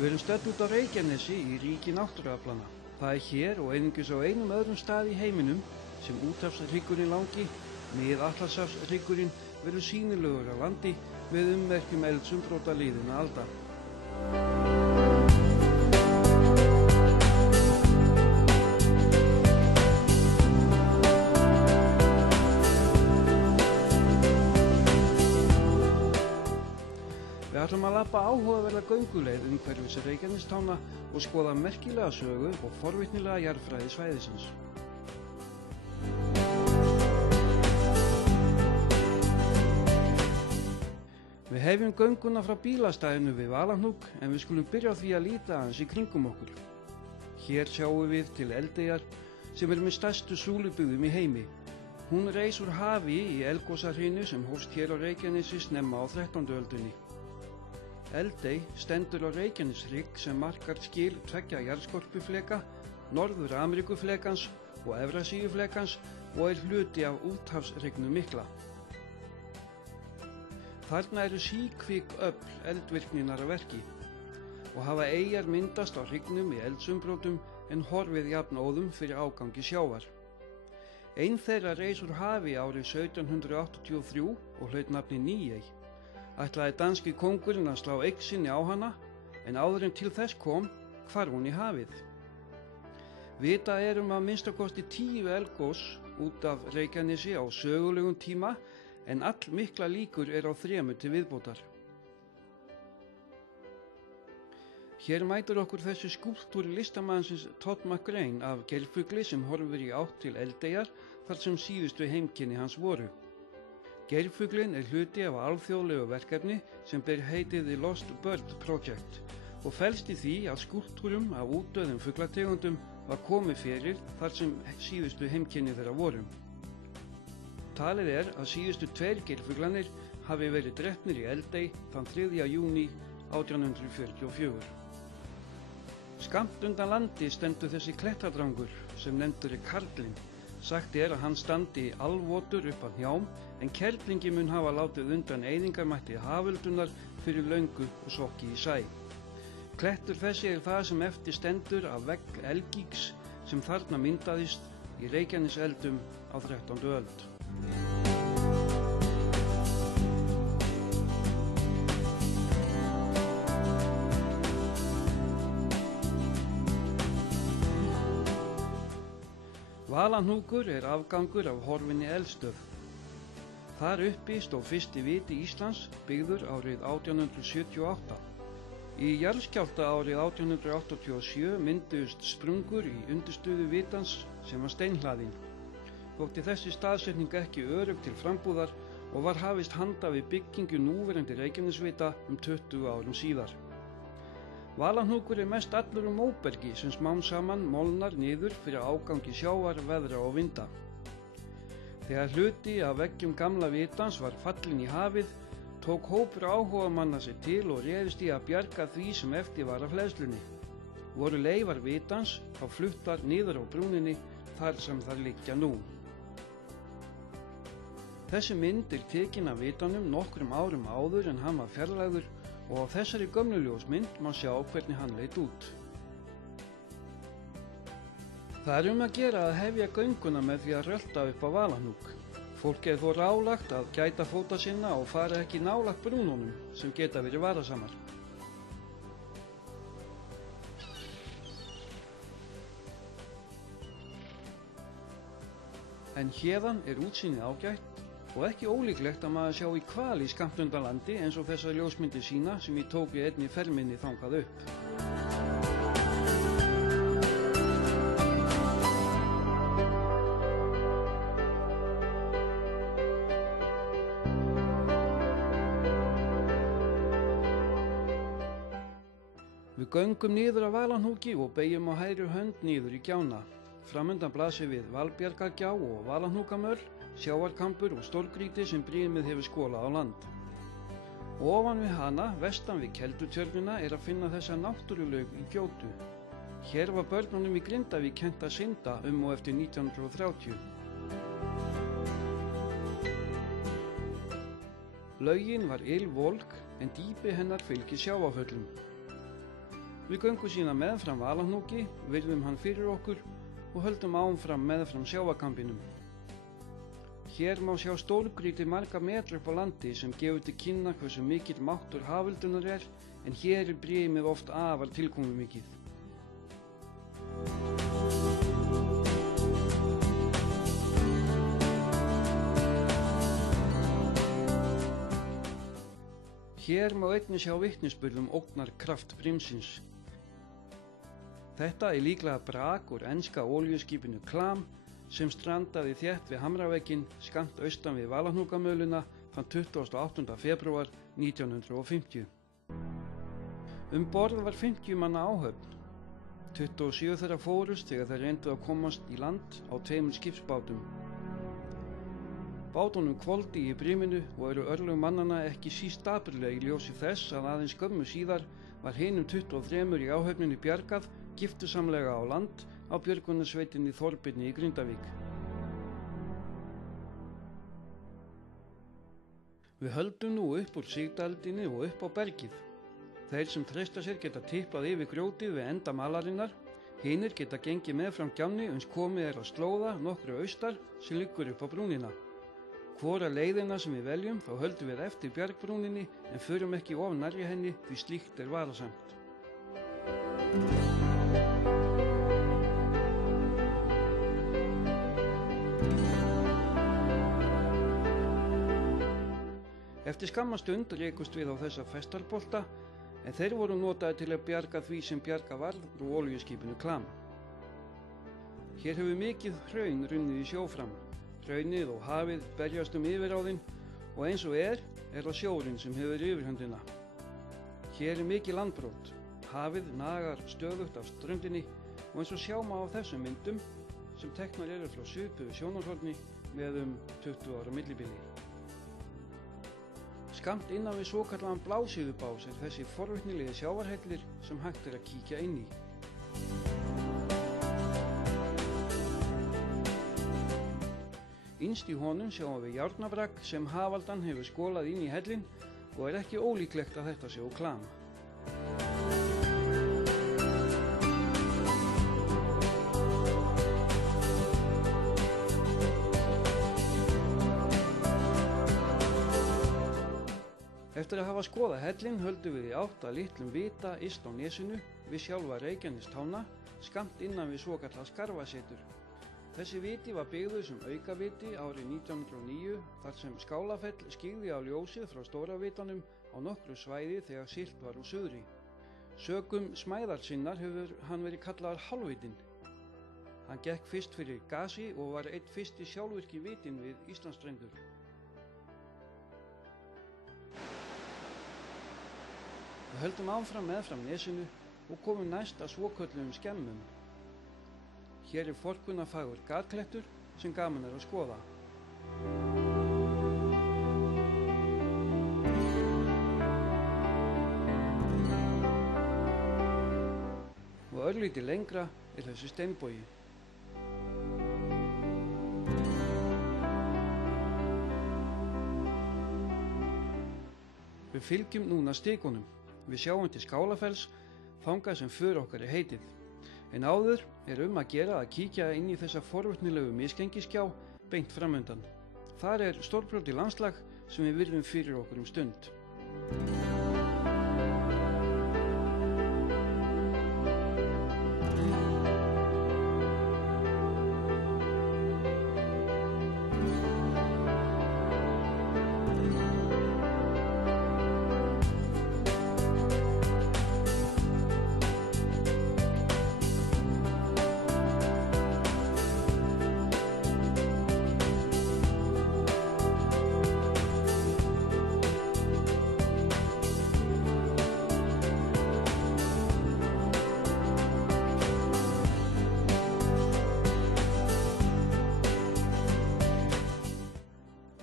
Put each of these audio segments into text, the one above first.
Við erum stödd út á Reykjanesi í ríki náttúruaflanna. Það er hér og einungis á einum öðrum stað í heiminum sem úthafshryggurinn langi, Mið-Atlantshafshryggurinn, verður sýnilegur á landi með ummerkjum eldsumbroта liðinna alda. Við ætlum að labba áhugaverða gönguleið umhverfis Reykjanestána og skoða merkilega sögu og forvitnilega jarðfræði svæðisins. Við hefjum gönguna frá bílastæðinu við Valahnúk en við skulum byrja á því að líta aðeins í kringum okkur. Hér sjáum við til Eldeyjar sem er með stærstu súlubyggðum í heimi. Hún reis úr hafi í eldgosahrynu sem hófst hér á Reykjanesi snemma á 13. öldinni. Eldey stendur á Reykjaneshrygg sem markar skil tveggja jarðskorpufleka, Norður-Ameríkuflekans og Evrasíuflekans og er hluti af úthafshryggnum mikla. Þarna eru síkvik öfl eldvirkninnar að verki og hafa eyjar myndast á hryggnum í eldsumbrotum en horfið jafnóðum fyrir ágangi sjávar. Ein þeirra reis úr hafi árið 1783 og hlaut nafni Nýey. Ætlaði danski kóngurinn að slá eign sinni á hana, en áður en til þess kom, hvarf hún í hafið. Vita er að minnstakosti 10 eldgos út af Reykjanesi á sögulegum tíma, en allmikla líkur á 3 til viðbótar. Hér mætir okkur þessi skúlptúr listamannsins Todd McGrain af geirfugli sem horfir í átt til Eldeyjar þar sem síðustu heimkynni hans voru. Geirfuglinn er hluti af alþjóðlegu verkefni sem ber heitið The Lost Bird Project og felst í því að skúlptúrum af útdauðum fuglategundum var komið fyrir þar sem síðustu heimkynni þeirra voru. Talið er að síðustu 2 geirfuglarnir hafi verið drepnir í Eldey þann 3. júní 1844. Skammt undan landi stendur þessi klettadrangur sem nefndur er Karlinn. Sagt er að hann standi alvotur upp að hnjám en kerlingi mun hafa látið undan eyðingarmætti haföldunar fyrir löngu og sokki í sæ. Klettur þessi er það sem eftir stendur af vegg Elgíks sem þarna myndaðist í Reykjaneseldum á 13. öld. Valahnúkur er afgangur af horfinni eldstöð. Þar uppi stóð fyrsti viti Íslands byggður árið 1878. Í jarðskjálfta árið 1887 mynduðust sprungur í undirstöðu vitans sem var steinhlaðin. Þótti þessi staðsetning ekki örugg til frambúðar og var hafist handa við byggingu núverandi Reykjanesvita 20 árum síðar. Valahnúkur er mest allur móbergi sem smám saman molnar niður fyrir ágangi sjávar, veðra og vinda. Þegar hluti af veggjum gamla vitans var fallinn í hafið, tók hópur áhugamanna sig til og réðist í að bjarga því sem eftir var af hleðslunni. Voru leifar vitans þá fluttar niður á brúninni þar sem þær liggja nú. Þessi mynd er tekin af vitanum nokkrum árum áður en hann var fjarlægður og á þessari gömlu ljósmynd má sjá hvernig hann leit út. Það er að gera að hefja gönguna með því að rölta upp á Valahnúk. Fólk er þó ráðlagt að gæta fóta sinna og fara ekki nálægt brúnunum sem geta verið varasamar. En héðan er útsýnið ágætt og ekki ólíklegt að maður sjá í hval í skammt undan landi eins og þessar ljósmyndir sína sem ég tók í einni ferminni þangað upp. Við göngum niður af Valahnúki og beygjum á hægri hönd niður í gjána. Framundan blasir við Valbjargargjá og Valahnúkamöl, sjávarkambur og stórgrýti sem brímið hefur skolað á land. Ofan við hana, vestan við Keldutjörnina, er að finna þessa náttúrulaug í Gjótu. Hér var börnunum í Grindavík kennt að synda og eftir 1930. Laugin var ylvolg en dýpi hennar fylgir sjávarföllum. Við göngum síðan meðfram Valahnúki, virðum hann fyrir okkur og höldum áfram meðfram sjávarkambinum. Hér má sjá stórgrýti marga metra upp á landi sem gefur til kynna hversu mikill máttur haföldunar en hér brimið oft afar tilkomumikið. Hér má einnig sjá vitnisburð ógnarkraft brimsins. Þetta líklega brak úr enska olíuskipinu Klam sem strandaði þétt við Hamravegginn skammt austan við Valahnúkamöluna þann 28. febrúar 1950. Borð var 50 manna áhöfn. 27 þeirra fórust þegar þeir reyndu að komast í land á 2 skipsbátum. Bátunum hvolfdi í briminu og eru örlög mannanna ekki síst dapurleg í ljósi þess að aðeins skömmu síðar var hinum 23 í áhöfninni bjargað giftusamlega á land á björgunarsveitinni Þorbirni í Grindavík. Við höldum nú upp úr Sigdældinni og upp á bergið. Þeir sem treysta sér geta tippað yfir grjótið við enda malarinnar, hinir geta gengið meðfram gjánni uns komið að slóða nokkru austar sem liggur upp á brúnina. Hvora leiðina sem við veljum þá höldum við eftir bjargbrúninni en förum ekki of nærri henni því slíkt varasamt. Eftir skamma stund rekust við á þessa festarbolta en þeir voru notaði til að bjarga því sem bjarga varð úr olíuskipinu Klam. Hér hefur mikið hraun runnið í sjó fram. Hraunið og hafið berjast yfiráðin og eins og það sjórinn sem hefur yfirhöndina. Hér mikið landbrot. Hafið nagar stöðugt af ströndinni og eins og sjá má á þessum myndum sem teknar eru frá svipuðu sjónarhorni með 20 ára millibili. Skammt innan við svokallaðan Blásíðubás þessi forvitnilegi sjávarhellir sem hægt að kíkja inn í. Innst í honum sjáum við járnabrak sem hafaldan hefur skolað inn í hellinn og ekki ólíklegt að þetta sé úr Klam. Eftir að hafa skoðað hellinn höldum við í átt að litlum vita yst á nesinu við sjálfa Reykjanestána, skammt innan við svokallað Skarfasetur. Þessi viti var byggður sem aukaviti árið 1909 þar sem Skálafell skyggði á ljósið frá stóra vitanum á nokkru svæði þegar siglt var úr suðri. Sökum smæðar sinnar hefur hann verið kallaður hálfvitinn. Hann gekk fyrst fyrir gasi og var einn fyrsti sjálfvirki vitinn við Íslandsstrendur. Við höldum áfram meðfram nesinu og komum næst að svokölluðum skemmum. Hér forkunnafagur gatklettur sem gaman að skoða. Og örlítið lengra þessi steinbogi. Við fylgjum núna stigunum. Við sjáum til Skálafells, þangað sem för okkar heitið. En áður að gera að kíkja inn í þessa forvitnilegu misgengiskjá beint framundan. Þar stórbrotið landslag sem við virðum fyrir okkur stund.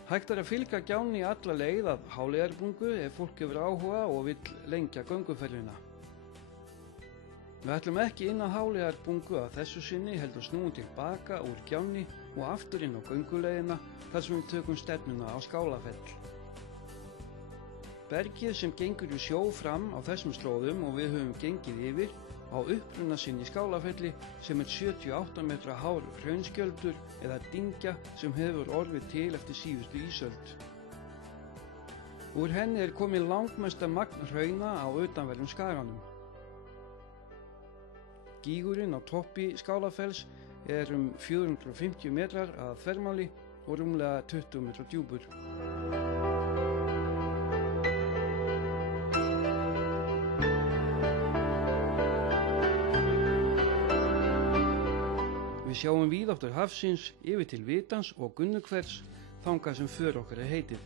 Hægt að fylgja gjánni alla leið að Háleiðarbungu ef fólk hefur áhuga og vill lengja gönguferðina. Við ætlum ekki inn á Háleiðarbungu að þessu sinni heldur snúum til baka úr gjánni og aftur inn á gönguleiðina þar sem við tökum stefnuna á Skálafell. Bergið sem gengur í sjó fram á þessum slóðum og við höfum gengið yfir á uppruna sinn í Skálafelli sem 78 metra hár hraunskjöldur eða dyngja sem hefur orðið til eftir síðustu ísöld. Úr henni komið langmesta magn hrauna á utanverðum skaganum. Gígurinn á toppi Skálafells 450 metrar að þvermáli og rúmlega 20 metra djúpur. Við sjáum víðáttur hafsins yfir til Vitans og Gunnuhvers, þangað sem för okkar heitið.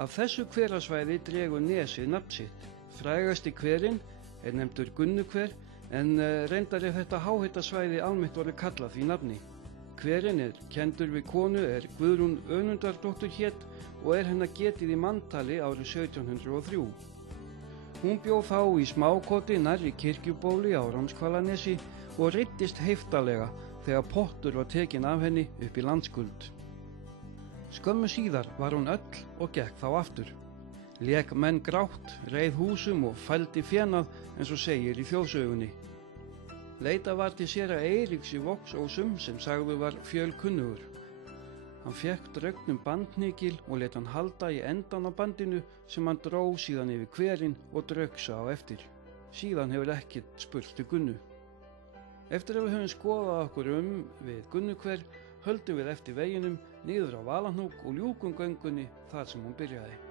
Af þessu hverasvæði dregur nesið nafn sitt. Frægasti hverinn nefndur Gunnuhver, en reyndar þetta háhitasvæði almennt orðið kallað því nafni. Hverinn kenndur við konu Guðrún Önundardóttur hét og hennar getið í manntali árið 1703. Hún bjó þá í smákoti nærri Kirkjubóli á Rómshvalanesi og reiddist heiftarlega þegar pottur var tekinn af henni upp í landskuld. Skömmu síðar var hún öll og gekk þá aftur. Lék menn grátt, reið húsum og fældi fjenað eins og segir í þjóðsögunni. Leitað var til séra Eiríks í Vogsósum sem sagður var fjölkunnugur. Hann fékk drögnum bandhnykil og lét hann halda í endan á bandinu sem hann dró síðan yfir hverinn og draugsa á eftir. Síðan hefur ekkert spurt til Gunnu. Eftir að við höfum skoðað okkur við Gunnuhver höldum við eftir veginum niður á Valahnúk og ljúkum göngunni þar sem hún byrjaði.